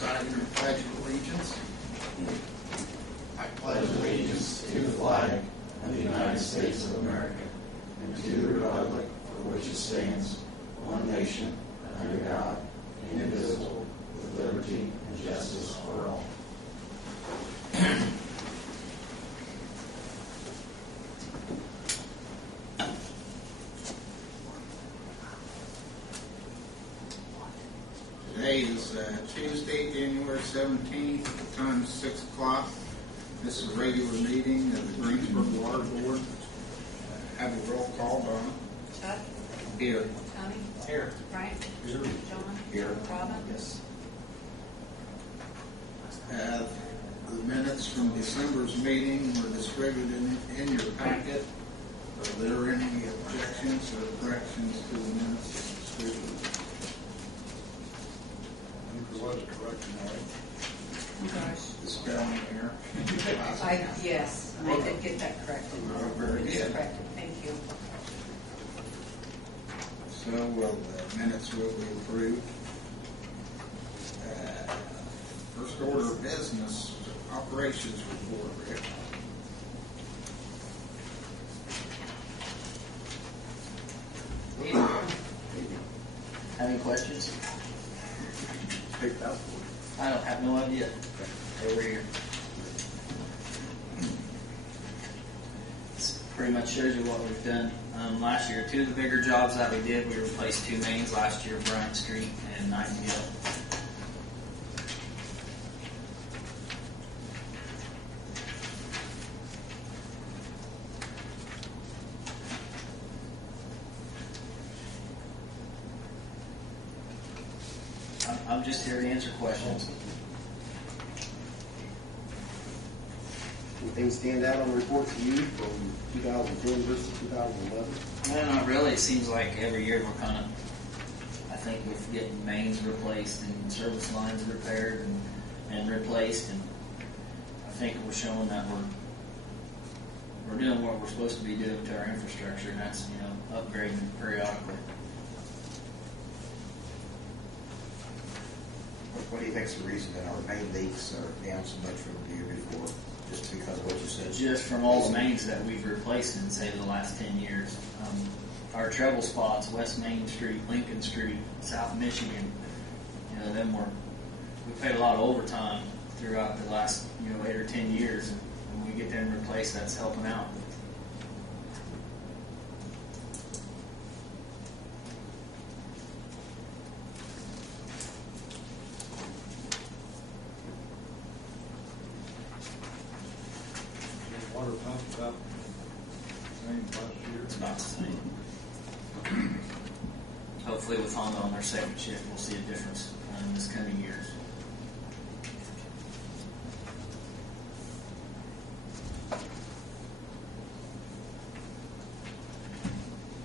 reciting the Pledge of Allegiance. I pledge allegiance to the flag of the United States of America and to the republic for which it stands, one nation, under God, indivisible, with liberty and justice for all. Today is Tuesday, January 17th. The time is 6 o'clock. This is a regular meeting of the Greensburg Water Board. Have a roll call, Donna. Chuck? Here. Tommy? Here. Frank? Here. John? Here. Robin? Yes. The minutes from December's meeting were distributed in your packet. Are there any objections or corrections to the minutes distributed? I think there was a correction, right? Oh gosh. The spelling error. Yes, and I did get that corrected. Oh, very It's good. corrected, thank you. So the minutes will be approved. First order of business, operations report, Rick. Have any questions? Take that one. I don't have no idea. Over here. This pretty much shows you what we've done last year. Two of the bigger jobs that we did, we replaced two mains last year, Bryant Street and Nightingale. I'm just here to answer questions. Anything stand out on the report to you from 2010 versus 2011? No, not really. It seems like every year we're kind of, I think, with getting mains replaced and service lines repaired and replaced, and I think we're showing that we're doing what we're supposed to be doing to our infrastructure, and that's, upgrading periodically. What do you think is the reason that our main leaks are down so much from the year before? Just because of what you said? Just from all the mains that we've replaced in, say, the last 10 years. Our trouble spots, West Main Street, Lincoln Street, South Michigan, we paid a lot of overtime throughout the last, 8 or 10 years. And when we get them replaced, that's helping out. Water pump about the same last year. It's about the same. Hopefully with Honda on their second shift, we'll see a difference in this coming years.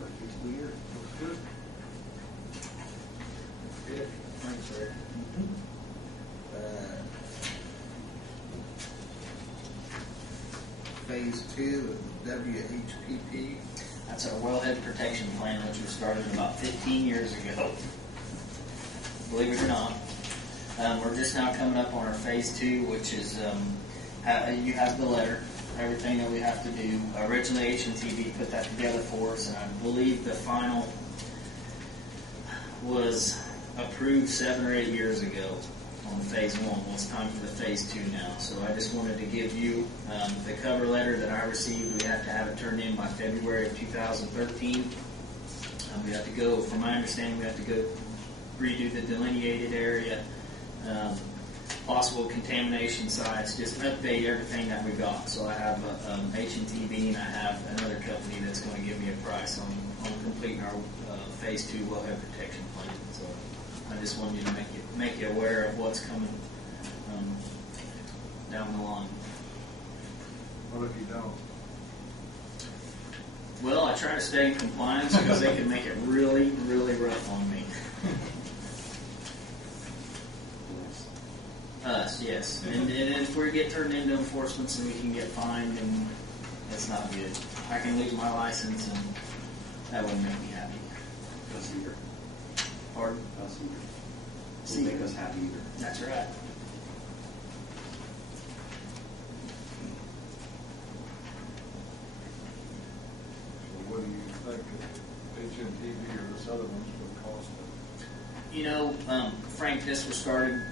Pretty weird. Looks good. Good. Thanks, Rick. Phase 2 of the WHPP. That's our wellhead protection plan, which was started about 15 years ago. Believe it or not. We're just now coming up on our phase 2, which is, you have the letter, everything that we have to do. Originally, H&TV put that together for us, and I believe the final was approved 7 or 8 years ago on phase 1. Well, it's time for the phase 2 now. So I just wanted to give you the cover letter that I received. We have to have it turned in by February of 2013. We have to go, from my understanding, we have to go redo the delineated area, possible contamination sites, just update everything that we got. So I have H&TV, and I have another company that's going to give me a price on completing our phase 2 wellhead protection plan. So I just wanted you to make you aware of what's coming down the line. What if you don't? Well, I try to stay in compliance because they can make it really, really rough on me. Us, yes. And if we get turned into enforcements and we can get fined, and that's not good. I can lose my license, and that wouldn't make me happy. Us either. Pardon? Us either. Doesn't make us happy either. That's right. So what do you think HMTV or this other one's would cost? You know, Frank, this was started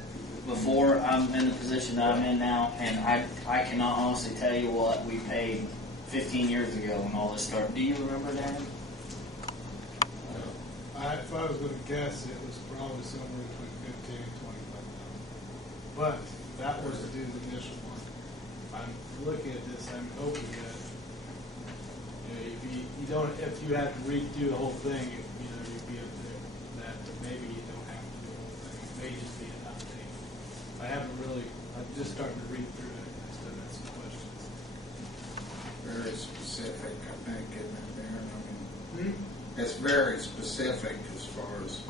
before I'm in the position that I'm in now, and I cannot honestly tell you what we paid 15 years ago when all this started. Do you remember, Darren? If I was going to guess, it was probably somewhere between 15 and 25,000. But that was to do the initial one. I'm looking at this. I'm hoping that you don't. If you had to redo the whole thing, you'd be up there. That maybe you don't have to do the whole thing. It may just be an update. I haven't really. I'm just starting to read through it. I still got some questions. Very specific, I think, isn't it, Darren? I mean, it's very specific as far as.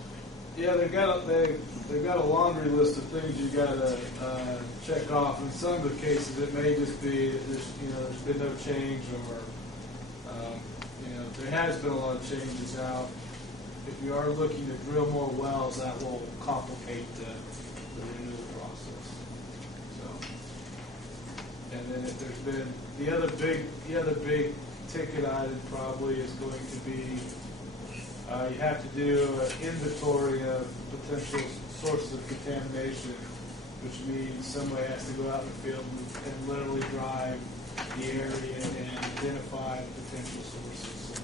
Yeah, they've got a laundry list of things you got to check off. In some of the cases, it may just be there's been no change, or there has been a lot of changes out. If you are looking to drill more wells, that will complicate the renewal process. So, and then if there's been the other big ticket item probably is going to be. You have to do an inventory of potential sources of contamination, which means somebody has to go out in the field and literally drive the area and identify potential sources. So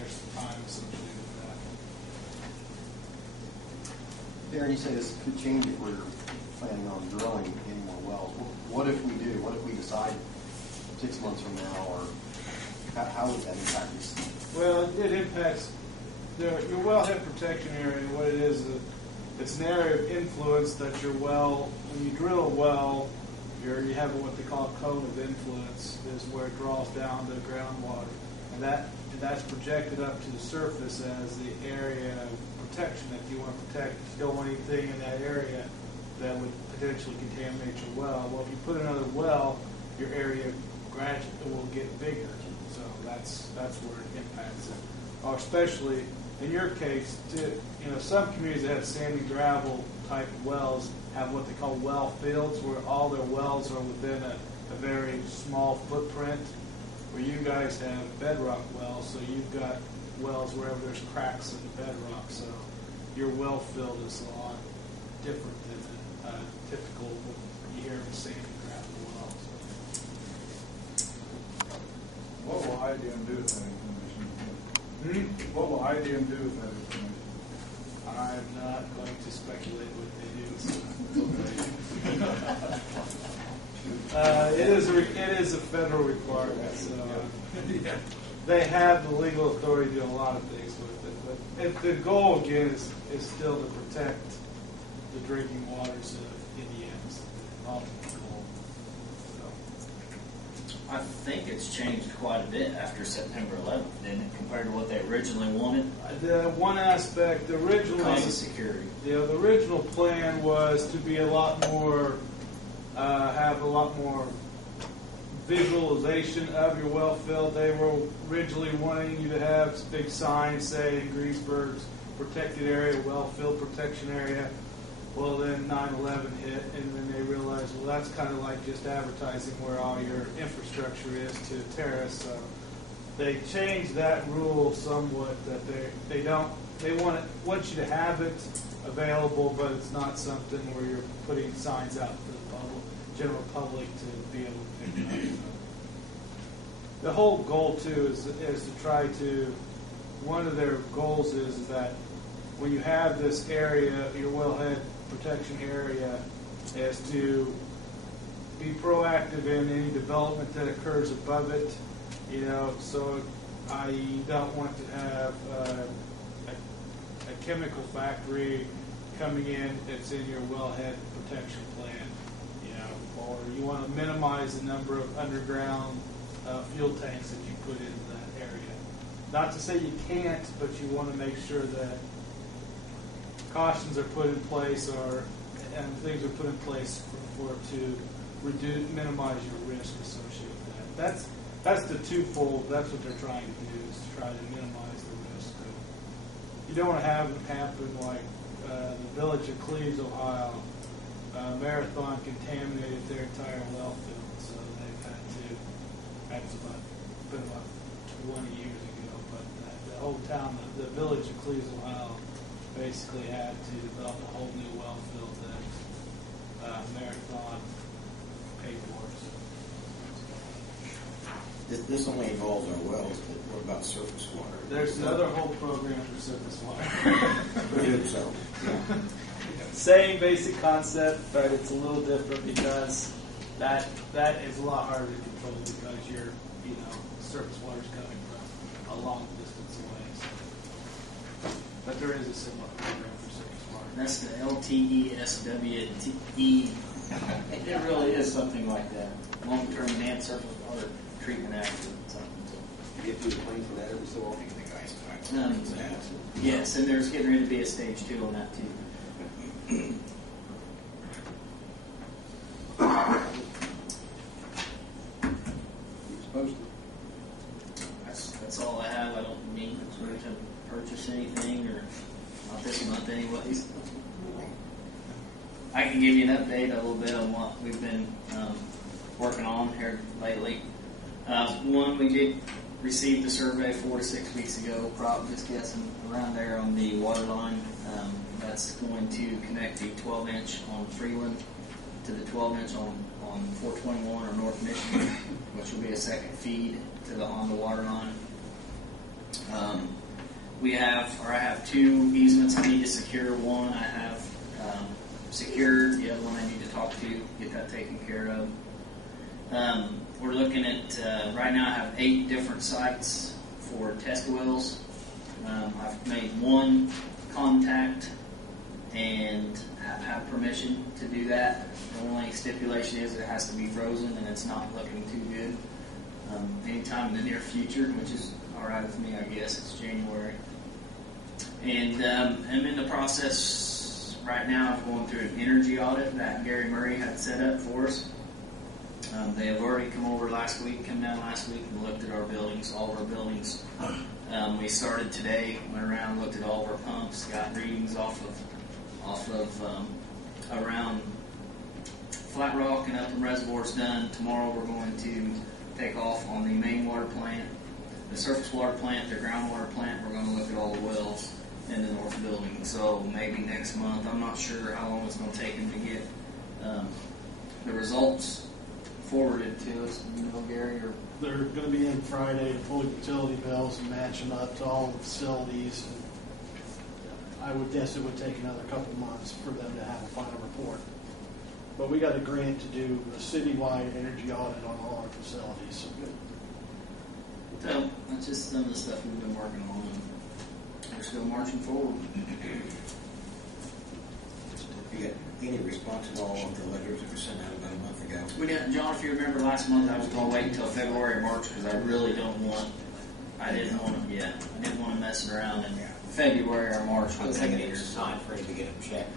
there's some time associated with that. Darren, you say this could change if we're planning on drilling any more wells. What if we do? What if we decide 6 months from now, or how would that impact us? Well, it impacts your wellhead protection area. What it is, it's an area of influence that your well, when you drill a well, you have what they call a cone of influence, is where it draws down the groundwater, and that's projected up to the surface as the area of protection that you want to protect. You don't want anything in that area that would potentially contaminate your well. Well, if you put another well, your area gradually will get bigger. So that's where it impacts it. Or especially in your case, some communities that have sandy gravel type wells have what they call well fields, where all their wells are within a very small footprint. Where you guys have bedrock wells, so you've got wells wherever there's cracks in the bedrock. So your well field is a lot different than a typical you hear of a sandy gravel well. So. What will IDM do with that information? What will IDM do with that information? I'm not going to speculate what they do. It is a federal requirement, so they have the legal authority to do a lot of things with it. But the goal again is still to protect the drinking waters of Indians. Ultimate goal. I think it's changed quite a bit after September 11th, didn't it, compared to what they originally wanted? The one aspect originally, Because of security. the original plan was to be a lot more, have a lot more visualization of your well field. They were originally wanting you to have big signs saying Greensburg's protected area, well field protection area. Well, then 9/11 hit, and then they realized, well, that's kind of like just advertising where all your infrastructure is to terrorists. So they changed that rule somewhat, that they want you to have it available, but it's not something where you're putting signs out for the general public to be able to pick it up. So the whole goal too is to try to. One of their goals is that when you have this area, your wellhead protection area, is to be proactive in any development that occurs above it. So you don't want to have a chemical factory coming in that's in your wellhead protection plan. Or you want to minimize the number of underground fuel tanks that you put in that area. Not to say you can't, but you want to make sure that cautions are put in place, and things are put in place to minimize your risk associated with that. That's the twofold. That's what they're trying to do, is to try to minimize the risk. You don't want to have it happen like the village of Cleves, Ohio. Marathon contaminated their entire well field, so they've had to, that's been about 20 years ago, but the whole town, the village of Cleveland, Ohio, basically had to develop a whole new well field that Marathon paid for. This only involves our wells, but what about surface water? There's another whole program for surface water. Good, so, Same basic concept, but it's a little different because that is a lot harder to control because surface water's coming from a long distance away. So. But there is a similar program for surface water. That's the LTESWTE. It really is something like that. Long-term enhanced surface water treatment after something. You get through the plane for that every so often. Yes, and there's getting ready to be a stage 2 on that too. You're supposed to. That's all I have. I don't need to purchase anything, or not this month anyways. I can give you an update a little bit on what we've been working on here lately. One, we did receive the survey 4 to 6 weeks ago, probably just guessing around there on the water line. That's going to connect the 12-inch on Freeland to the 12-inch on 421 or North Michigan, which will be a second feed to the Honda water line. I have 2 easements I need to secure. One I have secured, the other one I need to talk to, get that taken care of. We're looking at, right now I have 8 different sites for test wells. I've made 1 contact and have permission to do that. The only stipulation is it has to be frozen and it's not looking too good. Anytime in the near future, which is alright with me, I guess. It's January. And I'm in the process right now of going through an energy audit that Gary Murray had set up for us. They have already come over come down last week and looked at our buildings, all of our buildings. We started today, went around, looked at all of our pumps, got readings off of around Flat Rock and Upland Reservoirs done. Tomorrow we're going to take off on the main water plant, the surface water plant, the groundwater plant. We're going to look at all the wells in the north building. So maybe next month, I'm not sure how long it's going to take them to get the results forwarded to us. Do you know, Gary? Or they're going to be in Friday to pull utility bills and match them up to all the facilities. And I would guess it would take another couple months for them to have a final report. But we got a grant to do a citywide energy audit on all our facilities. So good. So that's just some of the stuff we've been working on, and we're still marching forward. You got any response at all on the letters that were sent out about a month ago? We didn't, John, if you remember last month, I was going to wait until February or March because I really didn't want to mess around in February or March I was with the thinking it meters. was time for you to get them checked.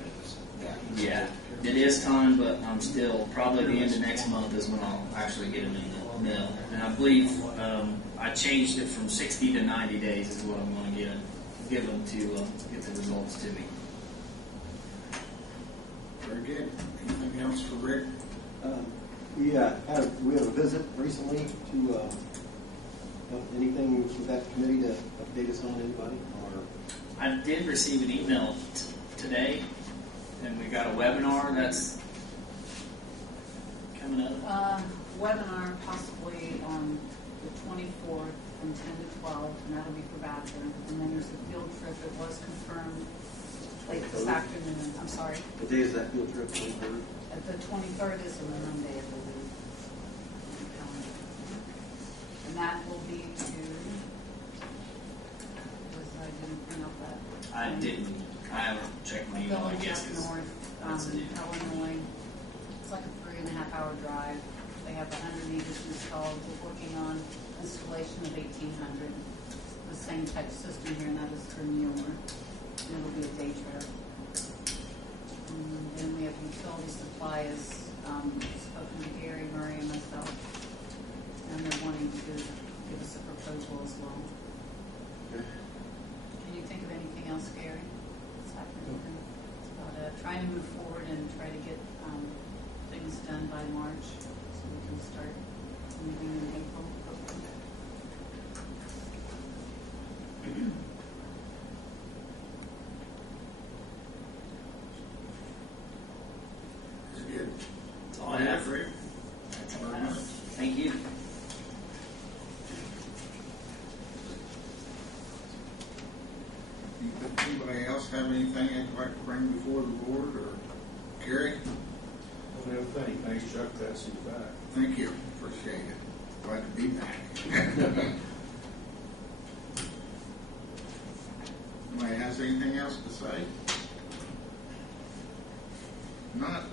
Yeah, it is time, but I'm still probably the end of next month is when I'll actually get them in the mill. And I believe I changed it from 60 to 90 days is what I'm going to give them to get the results to me. Very good. Anything else for Rick? We have a visit recently to anything with that committee to update us on anybody? Or I did receive an email today, and we got a webinar that's coming up. Webinar possibly on the 24th from 10 to 12, and that'll be for Badger. And then there's a field trip. It was confirmed late this afternoon. I'm sorry. what day is that field trip? 23rd? The 23rd is a Monday, I believe. And that will be to. I didn't print out that. I didn't. I haven't checked my email. I guess Going 'cause north, that's it. Illinois. It's like a 3.5-hour drive. They have 100 meters installed. We're working on installation of 1,800. The same type of system here, and that is for Mueller. And it'll be a day trip. And then we have utility supplies. Spoken to Gary, Murray, and myself, and they're wanting to give us a proposal as well. Can you think of anything else, Gary? What's happening? It's about trying to move forward and try to get done by March, so we can start moving in April. That's good. That's all I have for you. That's all I have. Thank you. Anybody else have anything they'd like to bring before the board, or Gary? Only other thing, thanks Chuck, that's you back. Thank you, appreciate it. Glad to be back. Anybody has anything else to say? Not,